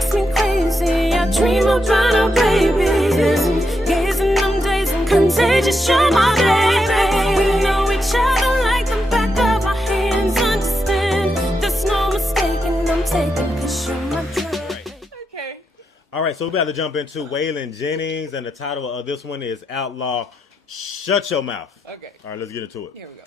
makes me crazy. I dream about our babies, gazing them days and contagious. You're my baby. We know each other like the back of our hands. Understand, there's no mistaking. I'm taking 'cause you're my dream. Okay. All right, so we're about to jump into Waylon Jennings, and the title of this one is Outlaw. Shut your mouth. Okay. All right, let's get into it. Here we go.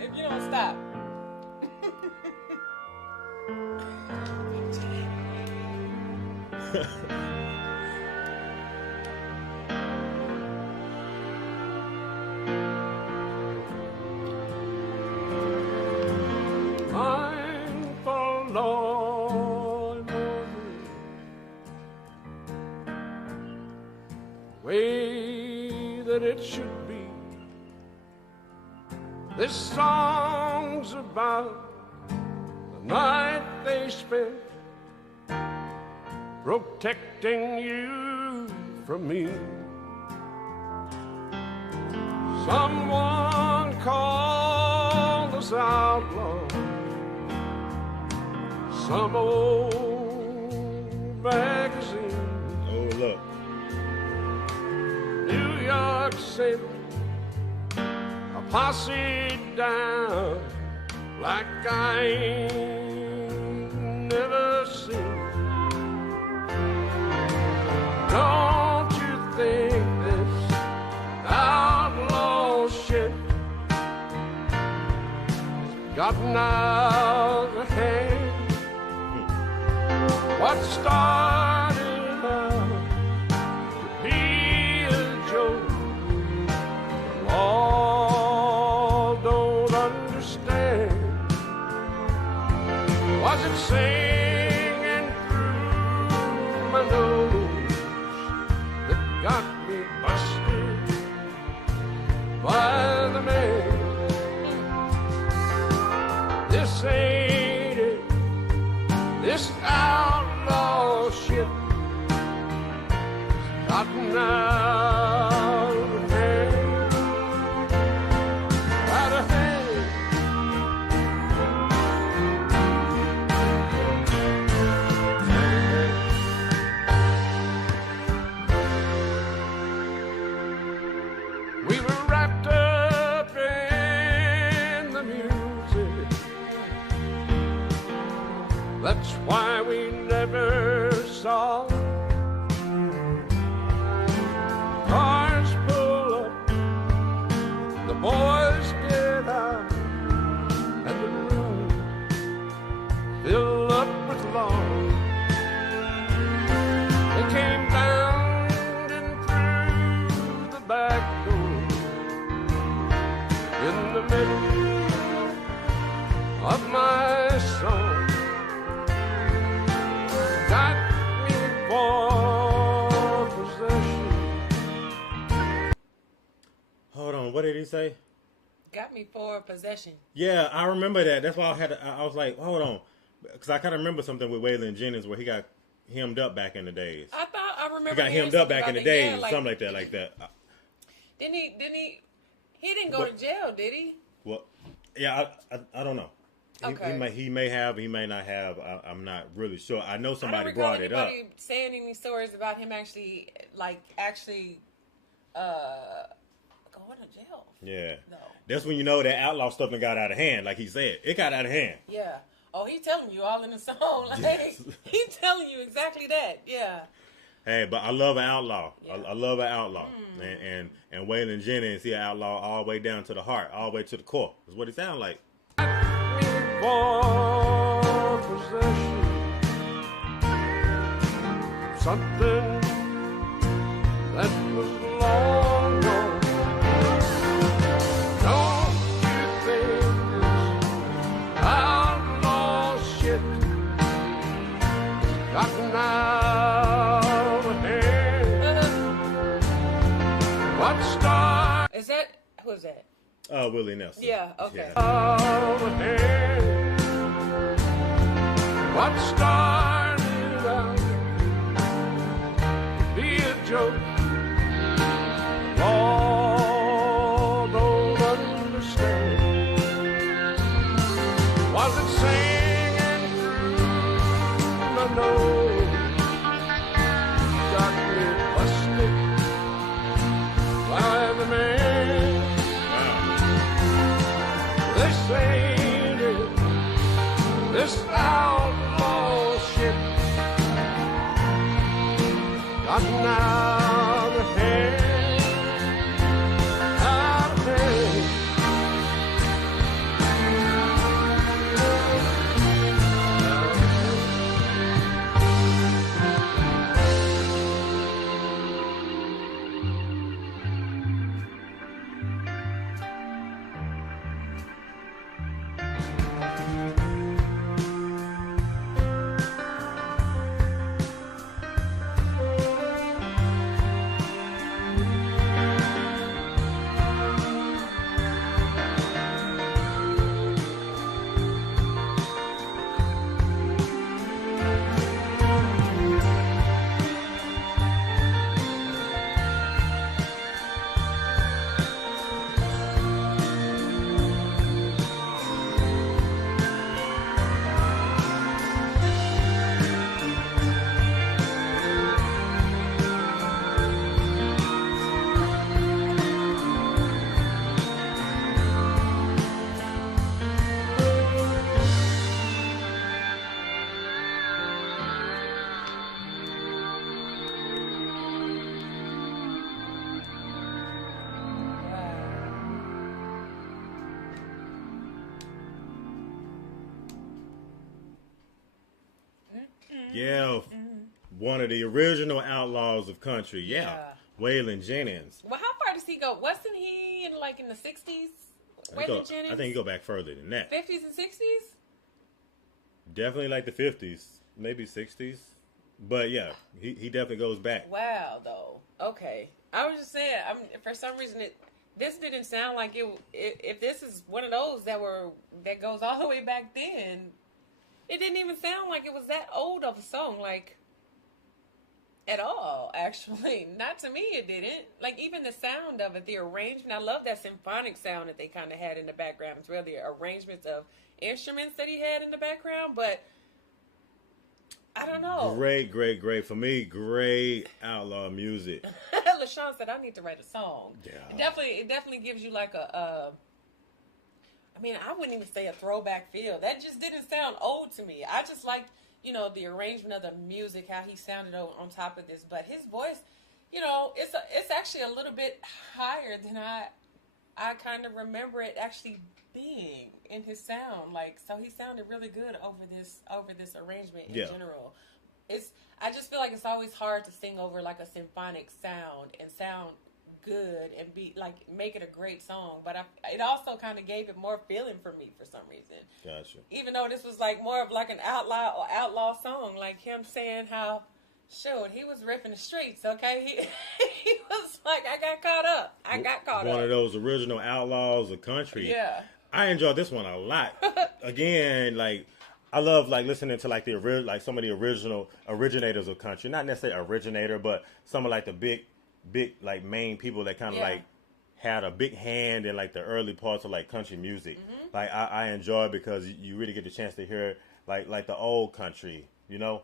If you don't stop. I'm forlorn, way that it should be. This song's about the night they spent protecting you from me. Someone called us outlaws. Some old magazine. Oh, look. New York City, a posse down like I ain't never seen. Don't you think this outlaw shit has gotten out of hand? What started out to be a joke, all don't understand. Was it singing through my nose that got me busted by the man? This ain't it. This outlaw shit has gotten out of hand. Out of hand. We were wrapped up in the music. That's why we never saw. Cars pull up, the boys get out, and the room fill up with law. They came down and through the back door in the middle of my song. Got me for possession. Hold on, what did he say? Got me for possession. Yeah, I remember that. That's why I was like, hold on. Because I kind of remember something with Waylon Jennings where he got hemmed up back in the days. I remember He got hemmed up back in the days, something like that. Didn't he didn't go to jail, did he? Well, yeah, I don't know. Okay. He may have, he may not have. I'm not really sure. I know somebody I don't brought it up. anybody saying any stories about him actually going to jail. Yeah. No. That's when you know that outlaw stuff got out of hand, like he said. It got out of hand. Yeah. Oh, he telling you all in the song. Like, Yes. he telling you exactly that. Yeah. Hey, but I love an outlaw. Yeah. I love an outlaw. And Waylon Jennings, he an outlaw all the way down to the heart, all the way to the core. That's what he sound like. For possession, something that was long gone. Don't you think this outlaw shit has gotten out of hand? What started? Is that who is that? Willie Nelson. Yeah. Okay. Yeah. Out of hand. What started out Law don't understand. Was it singing through my nose? Got me busted by the man. This ain't it. This outlaw shit got out of hand, out of hand. Yeah, one of the original outlaws of country. Yeah. Waylon Jennings. Well, how far does he go? Wasn't he in the 60s? Waylon Jennings? I think he go back further than that. 50s and 60s? Definitely like the 50s, maybe 60s. But yeah, he definitely goes back. Wow, though. Okay. I was just saying, for some reason, this didn't sound like it. If this is one of those that goes all the way back then, it didn't even sound like it was that old of a song, at all, actually. Not to me, it didn't. Even the sound of it, the arrangement, I love that symphonic sound that they kind of had in the background. It's really arrangements of instruments that he had in the background, but I don't know. Great. For me, great outlaw music. LaShawn said, I need to write a song. Yeah. It definitely gives you I wouldn't even say a throwback feel. That just didn't sound old to me. I just liked, the arrangement of the music, how he sounded on top of this. But his voice, it's actually a little bit higher than I kind of remember it actually being in his sound. So he sounded really good over this arrangement in general. I just feel like it's always hard to sing over a symphonic sound and sound good and be make it a great song, but it also kind of gave it more feeling for me for some reason. Gotcha. Even though this was more of an outlaw song, him saying how, shoot, he was ripping the streets. Okay, he was I got caught up. One of those original outlaws of country. Yeah, I enjoyed this one a lot. Again, I love listening to the some of the original originators of country. Not necessarily originator, but some of the big main people that kind of had a big hand in the early parts of country music. Mm-hmm. I enjoy it because you really get the chance to hear the old country, the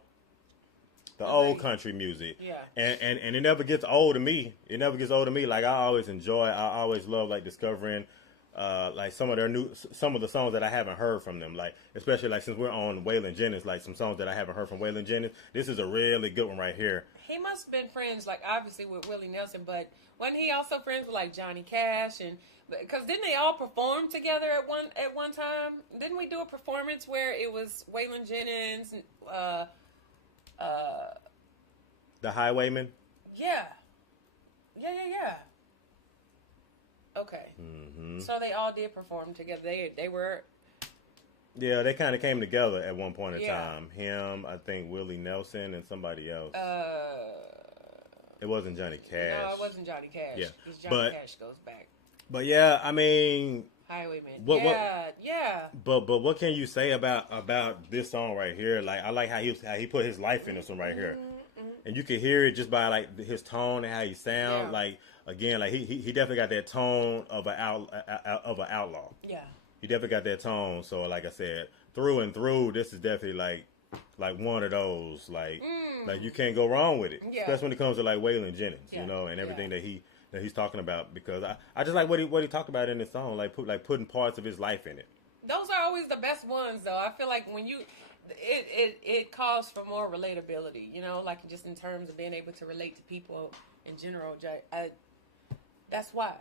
old country music. Yeah. And it never gets old to me. I always enjoy. I always love discovering some of the songs that I haven't heard from them. Especially since we're on Waylon Jennings, some songs that I haven't heard from Waylon Jennings. This is a really good one right here. He must have been friends, obviously with Willie Nelson, but wasn't he also friends with Johnny Cash? And because didn't they all perform together at one time? Didn't we do a performance where it was Waylon Jennings, The Highwaymen? Yeah. Okay. Mm-hmm. So they all did perform together. They were. Yeah, they kind of came together at one point in time. Him, I think Willie Nelson, and somebody else. It wasn't Johnny Cash. No, it wasn't Johnny Cash. Yeah, because Johnny Cash goes back. But yeah, Highwayman. Yeah. But what can you say about this song right here? I like how he put his life in this one right here. and you can hear it just by like his tone and how he sounds. Yeah. Like again, like he definitely got that tone of an outlaw. Yeah. He definitely got that tone. So like I said, through and through, this is definitely like one of those like you can't go wrong with it. Yeah. Especially when it comes to like Waylon Jennings, Yeah. you know, and everything that he's talking about, because I just like what he talked about in the song, like putting parts of his life in it. Those are always the best ones, though. I feel like when it calls for more relatability, you know, like just in terms of being able to relate to people in general. That's why,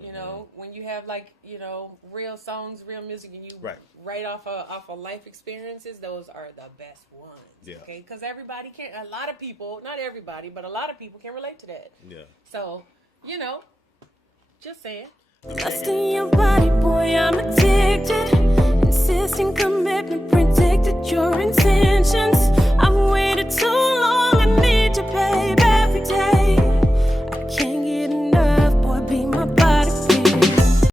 you know, when you have like, you know, real songs, real music, and you write off of life experiences, those are the best ones. Yeah. Okay, because everybody can't. A lot of people, not everybody, but a lot of people can relate to that. Yeah. So, you know, just saying. Lust in your body, boy, I'm addicted. Insisting commitment, predicted your intentions.